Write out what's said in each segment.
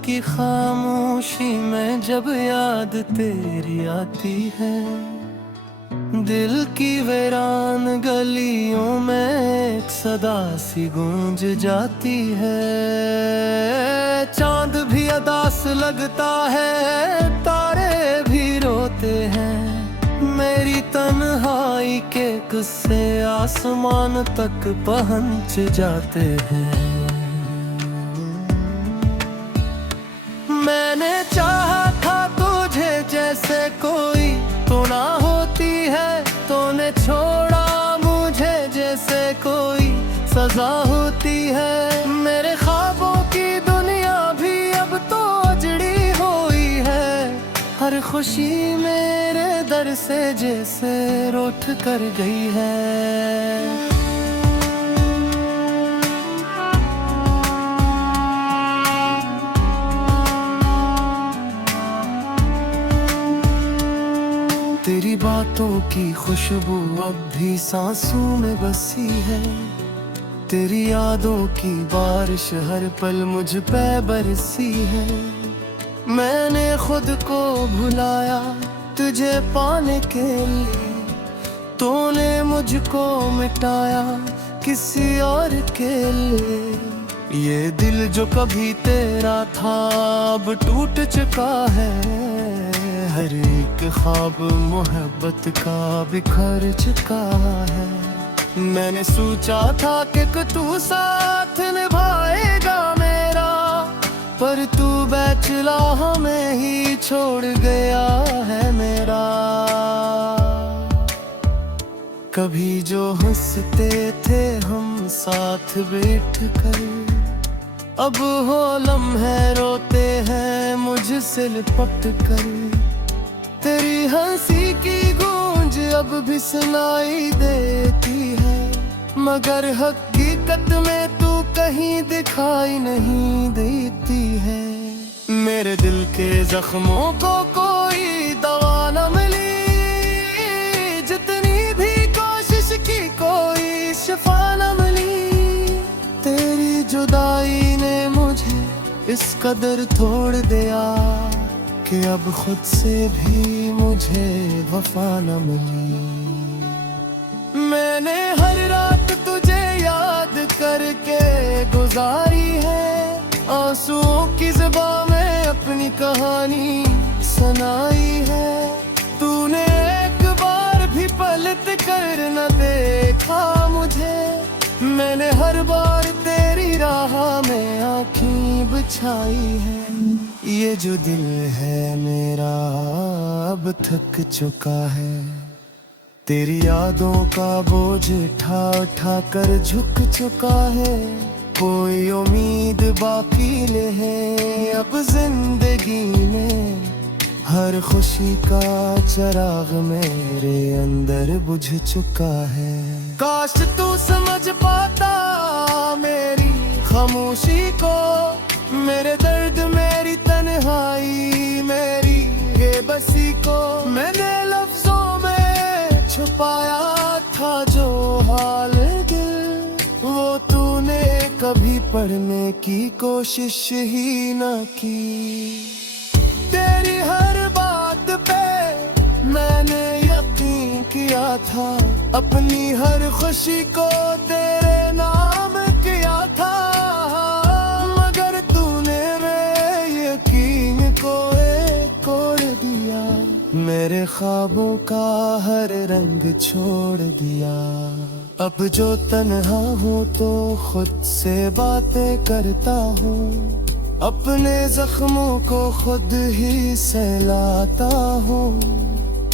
की खामोशी में जब याद तेरी आती है, दिल की वीरान गलियों में एक सदा सी गूंज जाती है। चांद भी अदास लगता है, तारे भी रोते हैं, मेरी तन्हाई के किस्से आसमान तक पहुंच जाते हैं। मैंने चाहा था तुझे जैसे कोई तो ना होती है, तूने छोड़ा मुझे जैसे कोई सजा होती है। मेरे ख्वाबों की दुनिया भी अब तो अजड़ी हुई है, हर खुशी मेरे दर से जैसे रूठ कर गई है। तेरी बातों की खुशबू अब भी सांसों में बसी है, तेरी यादों की बारिश हर पल मुझ पे बरसी है। मैंने खुद को भुलाया तुझे पाने के लिए, तूने मुझको मिटाया किसी और के लिए। ये दिल जो कभी तेरा था अब टूट चुका है, हर एक ख्वाब मोहब्बत का बिखर चुका है। मैंने सोचा था कि तू साथ निभाएगा मेरा, पर तू बैचला हमें ही छोड़ गया है मेरा। कभी जो हंसते थे हम साथ बैठ कर, अब हो लम्हे रोते हैं मुझसे लिपट कर। तेरी हंसी की गूंज अब भी सुनाई देती है, मगर हकीकत में तू कहीं दिखाई नहीं देती है। मेरे दिल के जख्मों को कोई दवा न मिली, जितनी भी कोशिश की कोई शिफा न मिली। तेरी जुदाई ने मुझे इस कदर तोड़ दिया कि अब खुद से भी मुझे वफा न मिली। मैंने हर रात तुझे याद करके गुजारी है, आंसुओं की ज़ुबां में अपनी कहानी सुनाई है। तूने एक बार भी पलट कर न देखा मुझे, मैंने हर बार तेरी राह में आँखें बिछाई है। ये जो दिल है मेरा अब थक चुका है, तेरी यादों का बोझ उठा उठा कर झुक चुका है। कोई उम्मीद बाकी है अब जिंदगी में, हर खुशी का चिराग मेरे अंदर बुझ चुका है। काश तू समझ पाता मेरी खामोशी को, मेरे दर्द मेरी तन्हाई मेरी बेबसी को। मैंने लफ्जों में छुपाया था जो हाल दिल, वो तूने कभी पढ़ने की कोशिश ही न की। तेरी हर बात पे मैंने यकीन किया था, अपनी हर खुशी को तेरे नाम किया था, मगर तूने मेरे यकीन को एक और दिया। मेरे ख्वाबों का हर रंग छोड़ दिया। अब जो तन्हा हूँ तो खुद से बातें करता हूँ, अपने जख्मों को खुद ही सहलाता हूँ।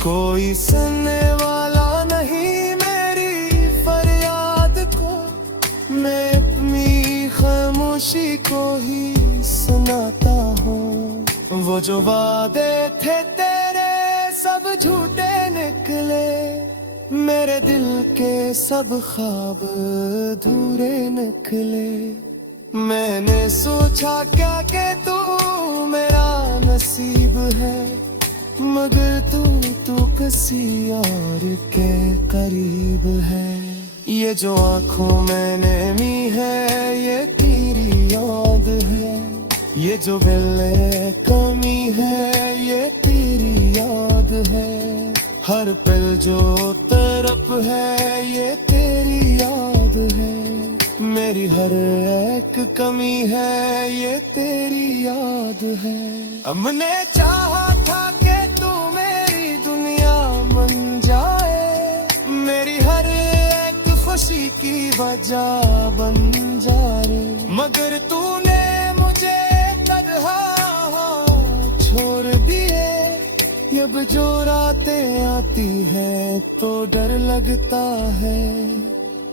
कोई सुनने वाला नहीं मेरी फरियाद को, मैं अपनी खामोशी को ही सुनाता हूँ। वो जो वादे थे तेरे सब झूठे निकले, मेरे दिल के सब ख्वाब अधूरे निकले। मैंने सोचा क्या कि तू मेरा नसीब है, मगर तू किसी और के करीब है। ये जो आँखों में नमी है ये तेरी याद है, ये जो मिले कमी है ये तेरी याद है, हर पल जो तरफ है ये तेरी याद है, मेरी हर एक कमी है ये तेरी याद है। हमने चाहा था कि तू मेरी दुनिया बन जाए, मेरी हर एक खुशी की वजह बन जाए, मगर तूने मुझे तन्हा छोड़ दिए। जब जो रातें आती है तो डर लगता है,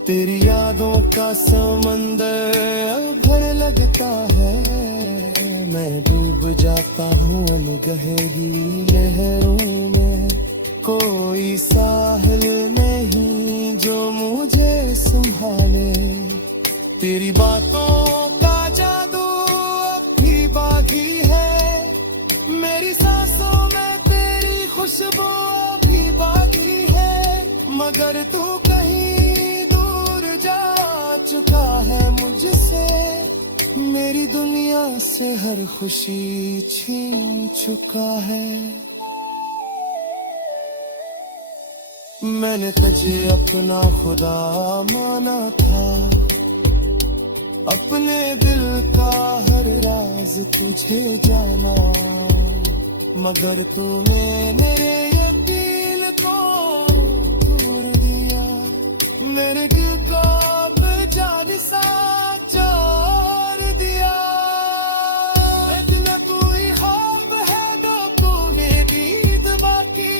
तेरी यादों का समंदर भर लगता है, मैं डूब जाता हूँ गहरी लहरों में, कोई साहिल नहीं जो मुझे संभाले, तेरी बातों का जादू अब भी बाकी है, मेरी सांसों में तेरी खुशबू अभी बाकी है, मगर तू कहीं दूर जा चुका है मुझसे, मेरी दुनिया से हर खुशी छीन चुका है। मैंने तुझे अपना खुदा माना था, अपने दिल का हर राज तुझे जाना, मगर तूने मेरे यकीन को तोड़ दिया, मेरे ख्वाब जान सा छोड़ दिया, इतना तू ही ख्वाब है जो तूने दीद बाकी,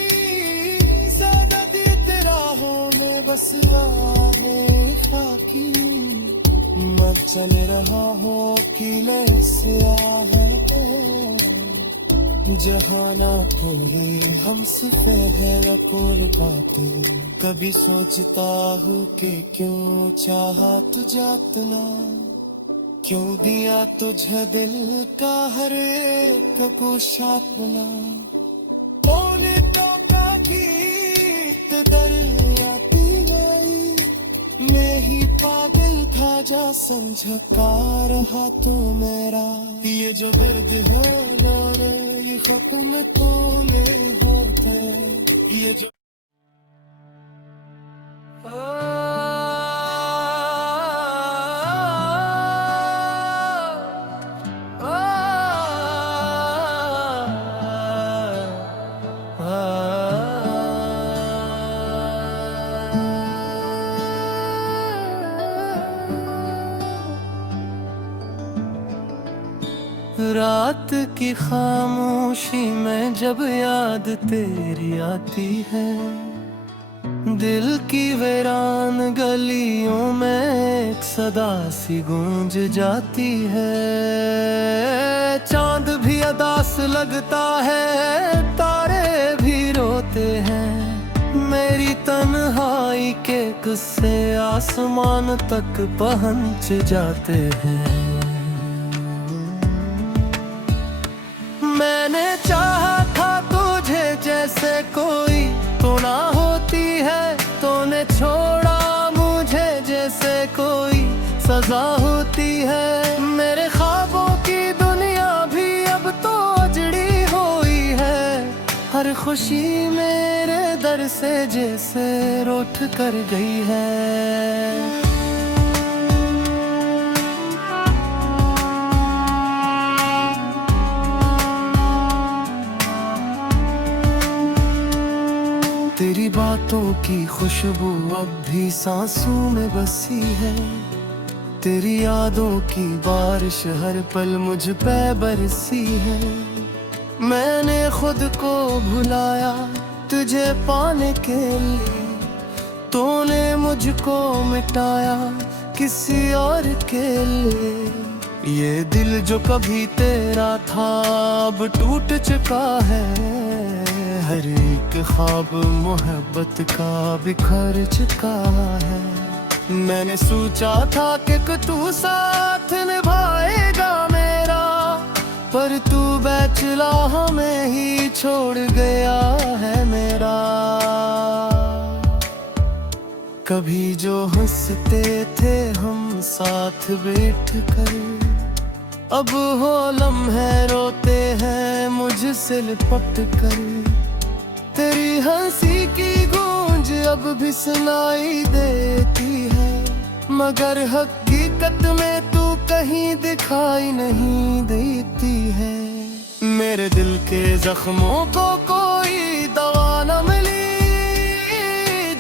ज्यादा दीद राहों में बस राहें खाकी, मैं चल रहा हूँ किले से आहते, जहाना पूरी हम सफेद है रकोर बातें, कभी सोचता हूँ कि क्यों चाहा तुझे इतना, क्यों दिया तुझे दिल का हर एक गोशा अपना, बोले तो का गीत दरियाती गई, मैं ही पागल था जा समझा रहा तू मेरा, ये जो दर्द है ना ये खत्म तो नहीं होते, ये जो रात की खामोशी में जब याद तेरी आती है, दिल की वीरान गलियों में एक सदा सी गूंज जाती है, चांद भी अदास लगता है तारे भी रोते हैं, मेरी तन्हाई के किस्से आसमान तक पहुंच जाते हैं। मैंने चाहा था तुझे जैसे कोई तो ना होती है, तूने छोड़ा मुझे जैसे कोई सजा होती है, मेरे ख्वाबों की दुनिया भी अब तो अजड़ी हुई है, हर खुशी मेरे दर से जैसे रूठ कर गई है। तेरी बातों की खुशबू अब भी सांसों में बसी है, तेरी यादों की बारिश हर पल मुझ पे बरसी है, मैंने खुद को भुलाया तुझे पाने के लिए, तूने मुझको मिटाया किसी और के लिए, ये दिल जो कभी तेरा था अब टूट चुका है, हर एक ख्वाब मोहब्बत का बिखर चुका है, मैंने सोचा था कि तू साथ निभाएगा मेरा, पर तू बैचला हमें ही छोड़ गया है मेरा। कभी जो हंसते थे हम साथ बैठ कर, अब हो लम्हे रोते हैं मुझसे लिपट कर, तेरी हंसी की गूंज अब भी सुनाई देती है, मगर हकीकत में तू कहीं दिखाई नहीं देती है। मेरे दिल के जख्मों को कोई दवा न मिली,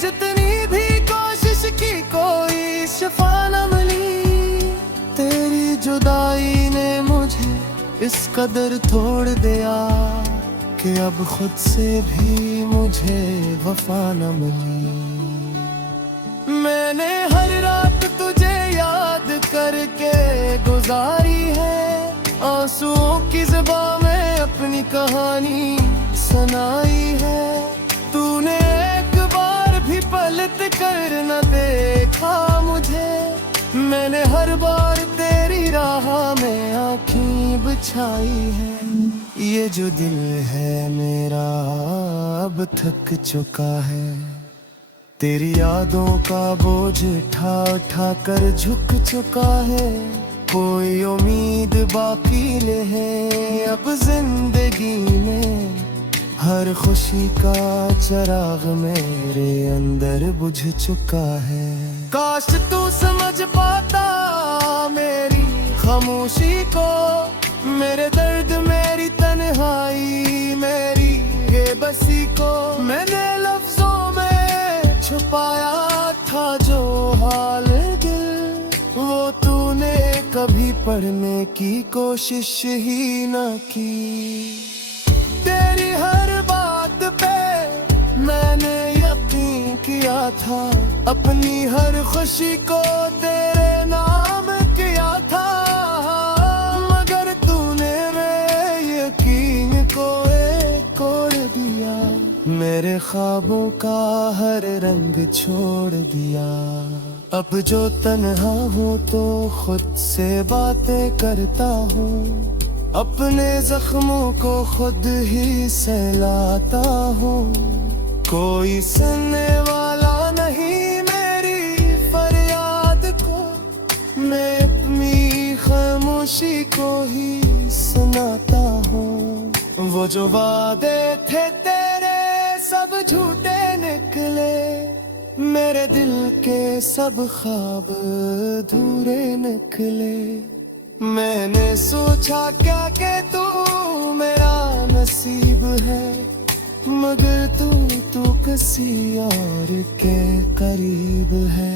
जितनी भी कोशिश की कोई शिफा न मिली। तेरी जुदाई ने मुझे इस कदर तोड़ दिया कि अब खुद से भी मुझे वफा न मिली। मैंने हर रात तुझे याद करके गुजारी है, आंसुओं की ज़ुबां में अपनी कहानी सुनाई है। तूने एक बार भी पलट कर न देखा मुझे, मैंने हर बार तेरी राह में आँखें बिछाई है। ये जो दिल है मेरा अब थक चुका है, तेरी यादों का बोझ उठा उठा कर झुक चुका है। कोई उम्मीद बाकी नहीं अब जिंदगी में, हर खुशी का चिराग मेरे अंदर बुझ चुका है। काश तू समझ पाता मेरी खामोशी को, मेरे दर्द मेरी तन्हाई मेरी बेबसी को। मैंने लफ्जों में छुपाया था जो हाल दिल, वो तूने कभी पढ़ने की कोशिश ही न की। तेरी हर बात पे मैंने यकीन किया था, अपनी हर खुशी को तेरे नाम किया था, मगर तूने मेरे यकीन को एक और दिया। मेरे ख्वाबों का हर रंग छोड़ दिया। अब जो तन्हा हूँ तो खुद से बातें करता हूँ, अपने जख्मों को खुद ही सहलाता हूँ। कोई सुनने वाला नहीं मेरी फरियाद को, मैं अपनी खामोशी को ही सुनाता हूँ। वो जो वादे थे तेरे सब झूठे निकले, मेरे दिल के सब ख्वाब अधूरे निकले। मैंने सोचा क्या कि तू मेरा नसीब है, मगर तू किसी और के करीब है।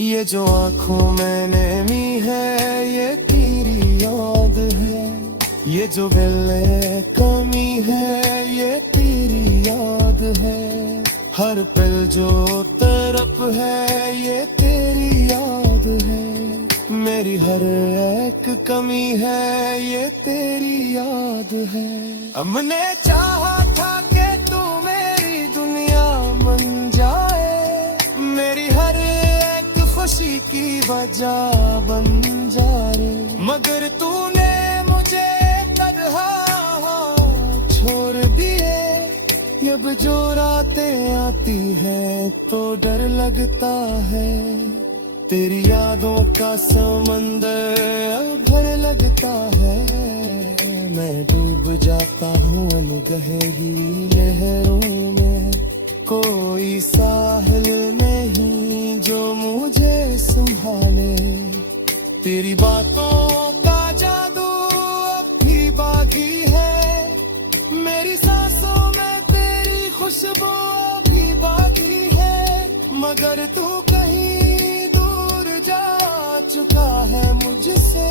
ये जो आँखों में नमी है ये तेरी याद है, ये जो दिल में कमी है ये तेरी याद है। हर पल जो तरफ है ये तेरी याद है, मेरी हर एक कमी है ये तेरी याद है। हमने चाहा था कि तू मेरी दुनिया बन जाए, मेरी हर एक खुशी की वजह बन जाए, मगर तूने मुझे तन्हा छोड़ दिए। जब जो रातें आती है तो डर लगता है, तेरी यादों का समंदर भर लगता है। मैं डूब जाता हूँ गहरी लहरों में, कोई साहिल नहीं जो मुझे संभाले। तेरी बातों का जादू अब भी बाकी है, मेरी सांसों में तेरी खुशबू अभी बाकी है, मगर तू कहीं दूर जा चुका है मुझसे,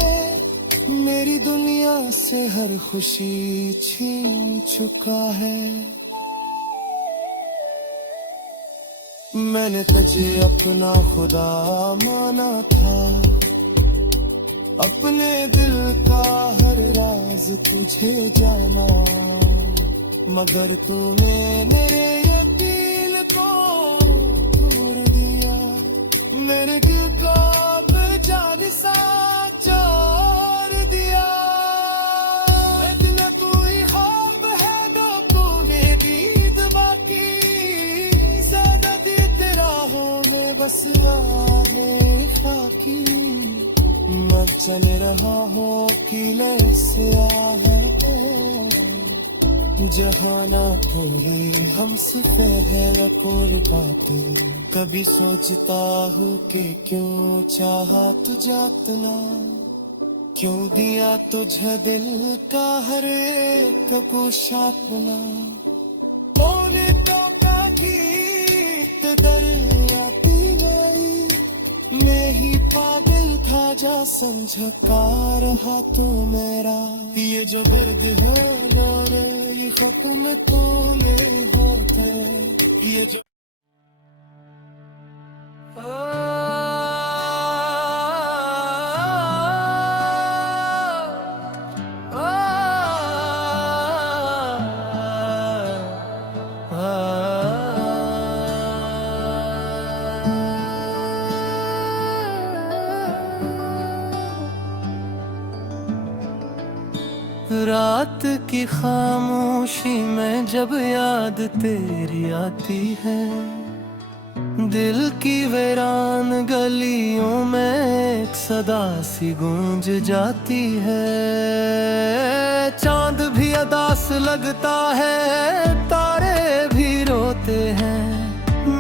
मेरी दुनिया से हर खुशी छीन चुका है। मैंने तुझे अपना खुदा माना था, अपने दिल का हर राज तुझे जाना, मगर तूने मेरे यकीन को तोड़ दिया। मेरे दिल को जान सा छोड़ दिया। इतना तू ही ख्वाब है जो तूने दीद बाकी, ज्यादा दीद राहों में बस राहें खाकी। मैं चल रहा हूँ किले से आगे, जहाना पूरी हम सफेद है रकोर बात। कभी सोचता हूँ कि क्यों चाहा तुझा इतना, क्यों दिया तुझे दिल का हर एक गोशा अपना। बोले तो का गीत दरियाती गई, मैं ही पागल था जा समझ का रहा तू मेरा। ये जो दर्द है ना रे ये खत्म तो नहीं होते, ये जो रात की खामोशी में जब याद तेरी आती है, दिल की वीरान गलियों में एक सदा सी गूंज जाती है। चांद भी अदास लगता है, तारे भी रोते हैं,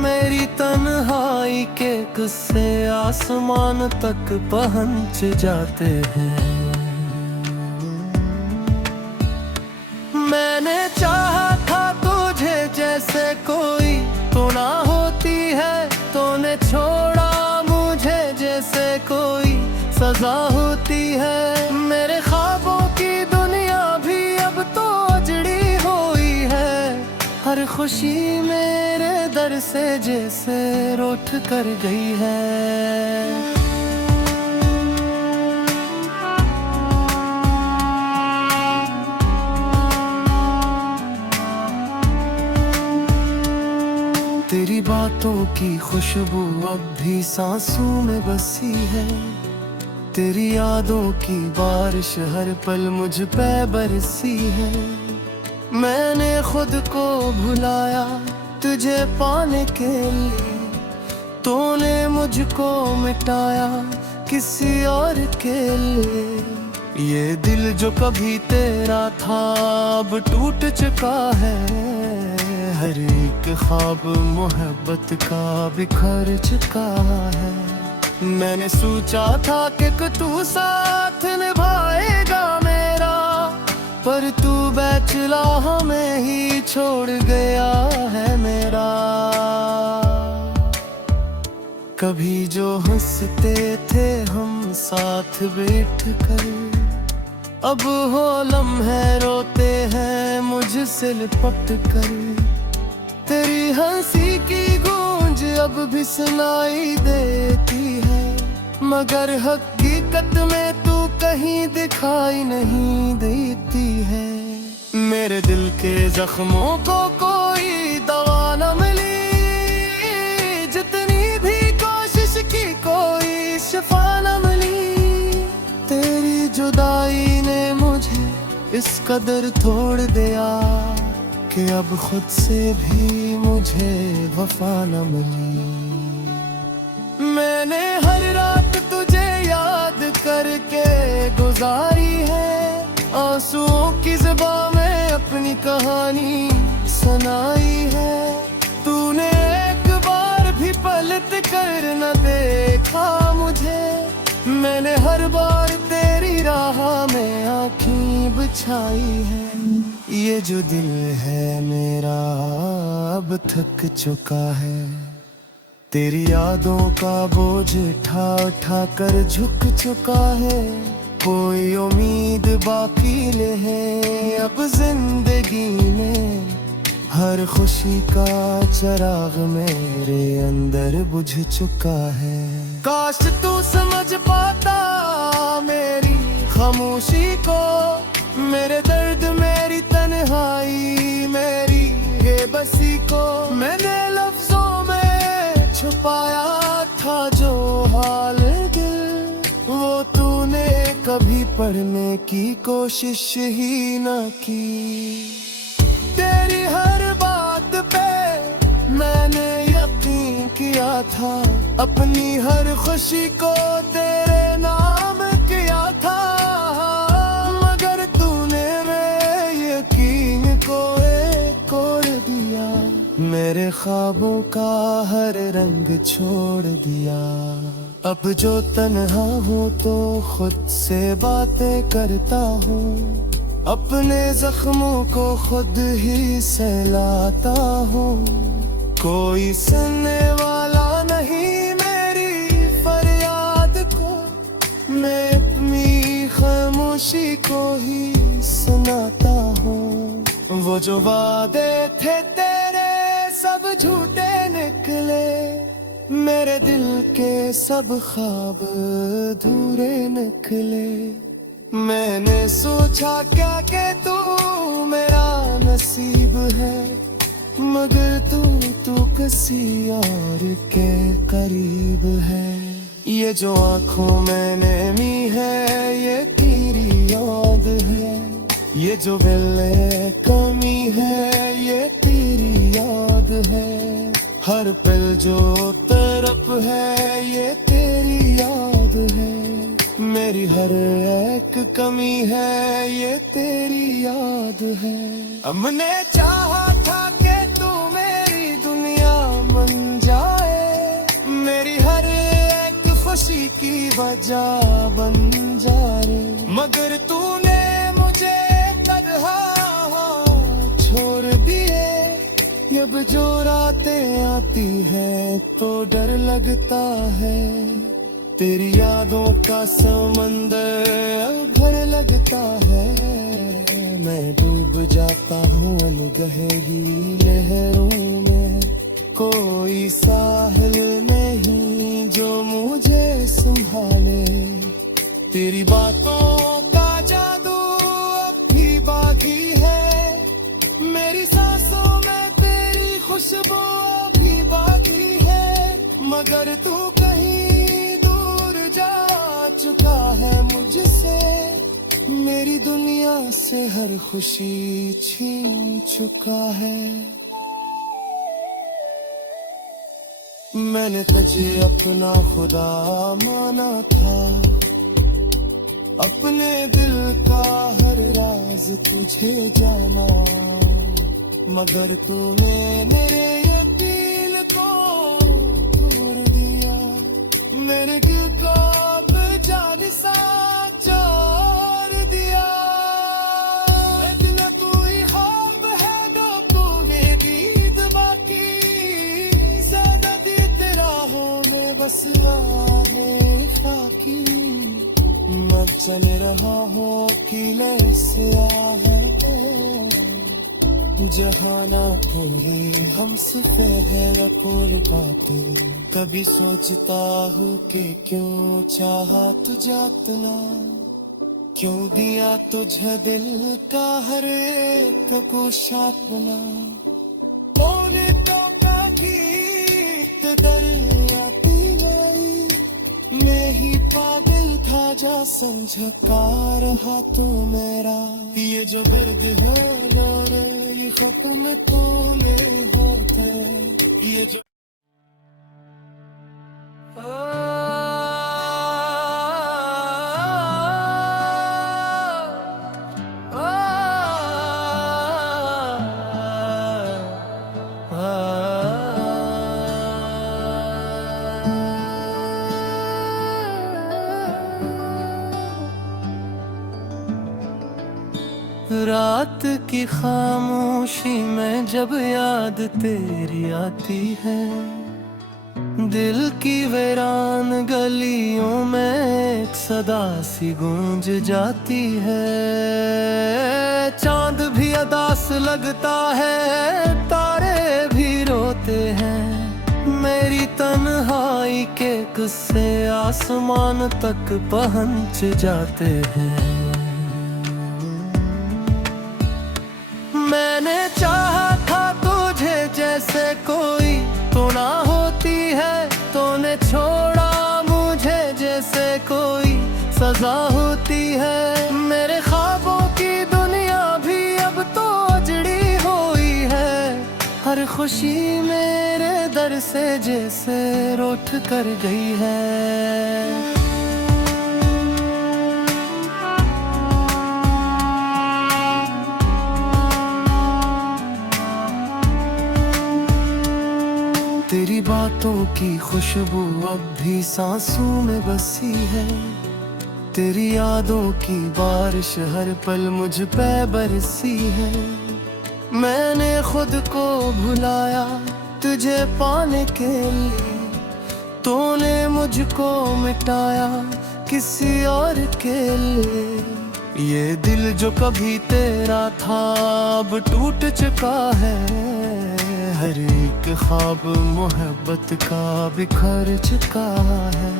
मेरी तन्हाई के किस्से आसमान तक पहुंच जाते हैं। मैंने चाहा था तुझे जैसे कोई तो ना होती है, तूने छोड़ा मुझे जैसे कोई सजा होती है। मेरे ख्वाबों की दुनिया भी अब तो अजड़ी हुई है, हर खुशी मेरे दर से जैसे रूठ कर गई है। तेरी बातों की खुशबू अब भी सांसों में बसी है, तेरी यादों की बारिश हर पल मुझ पे बरसी है। मैंने खुद को भुलाया तुझे पाने के लिए, तूने मुझको मिटाया किसी और के लिए। ये दिल जो कभी तेरा था अब टूट चुका है, हर एक ख्वाब मोहब्बत का बिखर चुका है। मैंने सोचा था कि तू साथ निभाएगा मेरा, पर तू बैचला हमें ही छोड़ गया है मेरा। कभी जो हंसते थे हम साथ बैठ कर, अब हो लम्हे रोते हैं मुझसे लिपट कर। तेरी हंसी की गूंज अब भी सुनाई देती है, मगर हकीकत में तू कहीं दिखाई नहीं देती है। मेरे दिल के जख्मों को कोई दवा न मिली, जितनी भी कोशिश की कोई शिफा न मिली। तेरी जुदाई ने मुझे इस कदर तोड़ दिया कि अब खुद से भी मुझे वफा न मिली। मैंने हर रात तुझे याद करके गुजारी है, आंसुओं की ज़ुबां में अपनी कहानी सुनाई है। तूने एक बार भी पलट कर न देखा मुझे, मैंने हर बार तेरी राह में आँखें बिछाई है। ये जो दिल है मेरा अब थक चुका है, तेरी यादों का बोझ उठा उठा कर झुक चुका है। कोई उम्मीद बाकी नहीं अब जिंदगी में, हर खुशी का चिराग मेरे अंदर बुझ चुका है। काश तू समझ पाता मेरी खामोशी को, मेरे दर्द मेरी तन्हाई मेरी बेबसी को। मैंने लफ्जों में छुपाया था जो हाल दिल, वो तूने कभी पढ़ने की कोशिश ही न की। तेरी हर बात पे मैंने यकीन किया था, अपनी हर खुशी को तेरे नाम मेरे ख्वाबों का हर रंग छोड़ दिया। अब जो तन्हा हूँ तो खुद से बातें करता हूँ, अपने जख्मों को खुद ही सहलाता हूँ। कोई सुनने वाला नहीं मेरी फरियाद को, मैं अपनी खामोशी को ही सुनाता हूँ। वो जो वादे थे तेरे सब झूठे निकले, मेरे दिल के सब ख्वाब अधूरे निकले। मैंने सोचा क्या कि तू मेरा नसीब है, मगर तू किसी और के करीब है। ये जो आँखों में नमी है ये तेरी याद है, ये जो दिल में कमी है ये तेरी याद है। हर पल जो तरफ है ये तेरी याद है, मेरी हर एक कमी है ये तेरी याद है। हमने चाहा था कि तू मेरी दुनिया बन जाए, मेरी हर एक खुशी की वजह बन जाए, मगर तूने मुझे तन्हा छोड़ दिए। अब जो रातें आती है तो डर लगता है, तेरी यादों का समंदर भर लगता है। मैं डूब जाता हूँ गहरी लहरों में, कोई साहिल नहीं जो मुझे संभाले। तेरी बातों का जादू अब भी बाकी है, मेरी सांसों में तेरी खुशबू अभी बाकी है, मगर तू कहीं दूर जा चुका है मुझसे, मेरी दुनिया से हर खुशी छीन चुका है। मैंने तुझे अपना खुदा माना था, अपने दिल का हर राज तुझे जाना, मगर तूने मेरे ये दिल को तोड़ दिया। मेरे दिल को अब जान सा छोड़ दिया। दिल तू ही ख्वाब है जो तूने दीद बाकी, ज्यादा दीद राहों में बस राहें खाकी। मैं चल रहा हूँ किले से जहाना होंगी हम सफेद कुर्बात। कभी सोचता हूँ कि क्यों चाहा तुझे इतना, क्यों दिया तुझे दिल का हर एक गोशा बना। बोले तो कभी दरियाती गई, मैं ही पागल था जा समझा रहा तू मेरा। ये जो दर्द है ना ये खत्म तो में होता, ये जो रात की खामोशी में जब याद तेरी आती है, दिल की वीरान गलियों में एक सदा सी गूंज जाती है। चांद भी अदास लगता है, तारे भी रोते हैं, मेरी तन्हाई के किस्से आसमान तक पहुंच जाते हैं। मैंने चाहा था तुझे जैसे कोई तो ना होती है, तूने छोड़ा मुझे जैसे कोई सजा होती है। मेरे ख्वाबों की दुनिया भी अब तो अजड़ी हुई है, हर खुशी मेरे दर से जैसे रूठ कर गई है। तेरी बातों की खुशबू अब भी सांसों में बसी है। तेरी यादों की बारिश हर पल मुझ पे बरसी है। मैंने खुद को भुलाया तुझे पाने के लिए, तूने मुझको मिटाया किसी और के लिए। ये दिल जो कभी तेरा था अब टूट चुका है। हर एक ख्वाब मोहब्बत का बिखर चुका है।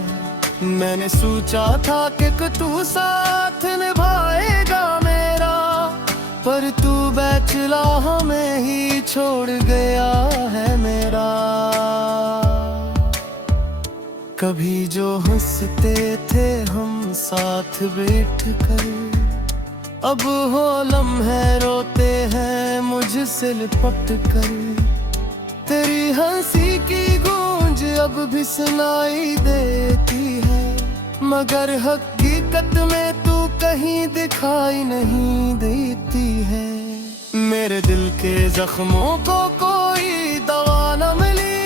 मैंने सोचा था कि तू साथ निभाएगा मेरा, पर तू बैचला हमें ही छोड़ गया है मेरा। कभी जो हंसते थे हम साथ बैठ कर, अब हो लम्हे रोते हैं मुझसे लिपट कर। तेरी हंसी की गूंज अब भी सुनाई देती है, मगर हकीकत में तू कहीं दिखाई नहीं देती है। मेरे दिल के जख्मों को कोई दवा न मिली,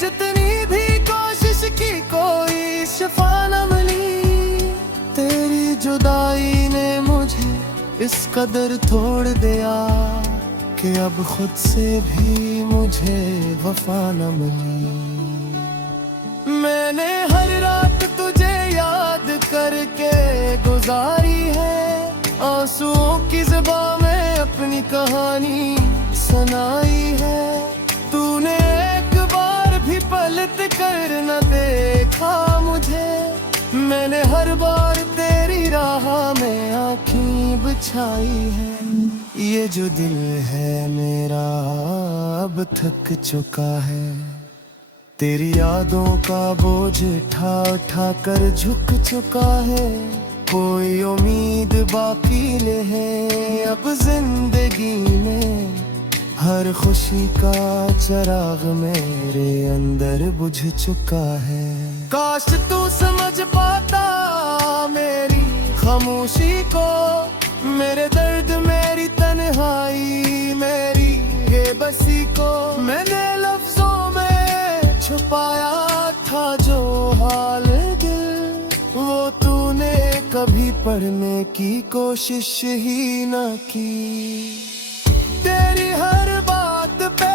जितनी भी कोशिश की कोई शिफा न मिली। तेरी जुदाई ने मुझे इस कदर तोड़ दिया कि अब खुद से भी मुझे वफा न मिली। मैंने हर रात तुझे याद करके गुजारी है, आंसुओं की ज़ुबां में अपनी कहानी सुनाई है। तूने एक बार भी पलट कर न देखा मुझे, मैंने हर बार तेरी राह में आँखें बिछाई है। ये जो दिल है मेरा अब थक चुका है, तेरी यादों का बोझ उठा उठा कर झुक चुका है। कोई उम्मीद बाकी नहीं अब जिंदगी में, हर खुशी का चिराग मेरे अंदर बुझ चुका है। काश तू समझ पाता मेरी खामोशी को, मेरे दर्द मेरी तन्हाई मेरी बेबसी को। मैंने लफ्जों में छुपाया था जो हाल दिल, वो तूने कभी पढ़ने की कोशिश ही न की। तेरी हर बात पे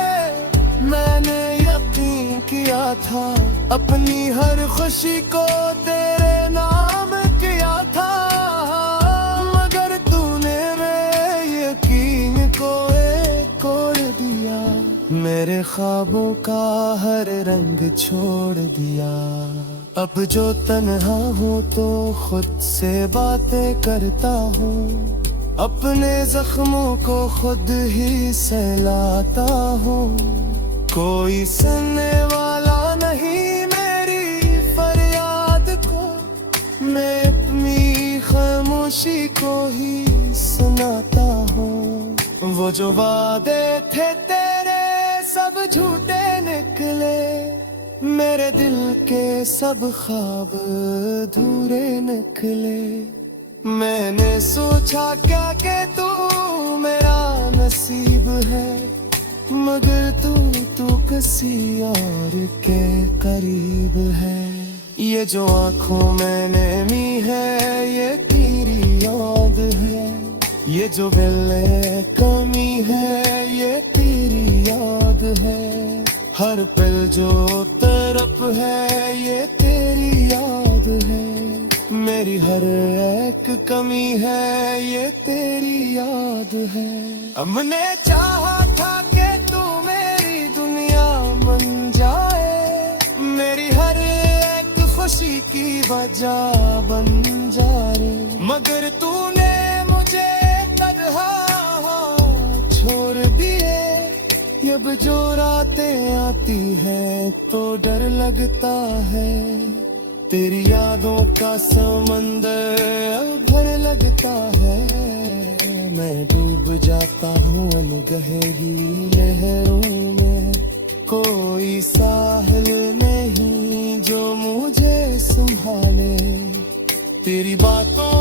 मैंने यकीन किया था, अपनी हर खुशी को तेरे नाम किया था, मगर तूने मेरे यकीन को एक और दिया। मेरे ख्वाबों का हर रंग छोड़ दिया। अब जो तन्हा हूँ तो खुद से बातें करता हूँ, अपने जख्मों को खुद ही सहलाता हूँ। कोई सुनने वाला नहीं मेरी फरियाद को, मैं अपनी खामोशी को ही सुनाता हूँ। वो जो वादे थे तेरे सब झूठे निकले, मेरे दिल के सब ख्वाब अधूरे निकले। मैंने सोचा क्या कि तू मेरा नसीब है, मगर तू किसी और के करीब है। ये जो आँखों में नमी है ये तेरी याद है, ये जो दिल में कमी है ये तेरी याद है। हर पल जो तरफ है ये तेरी याद है, मेरी हर एक कमी है ये तेरी याद है। हमने चाहा था कि तू मेरी दुनिया बन जाए, मेरी हर एक खुशी की वजह बन जाए, मगर तूने मुझे तन्हा छोड़ दिए। अब जो रातें आती है तो डर लगता है, तेरी यादों का समंदर भर लगता है। मैं डूब जाता हूँ गहरी लहरों में, कोई साहिल नहीं जो मुझे संभाले। तेरी बातों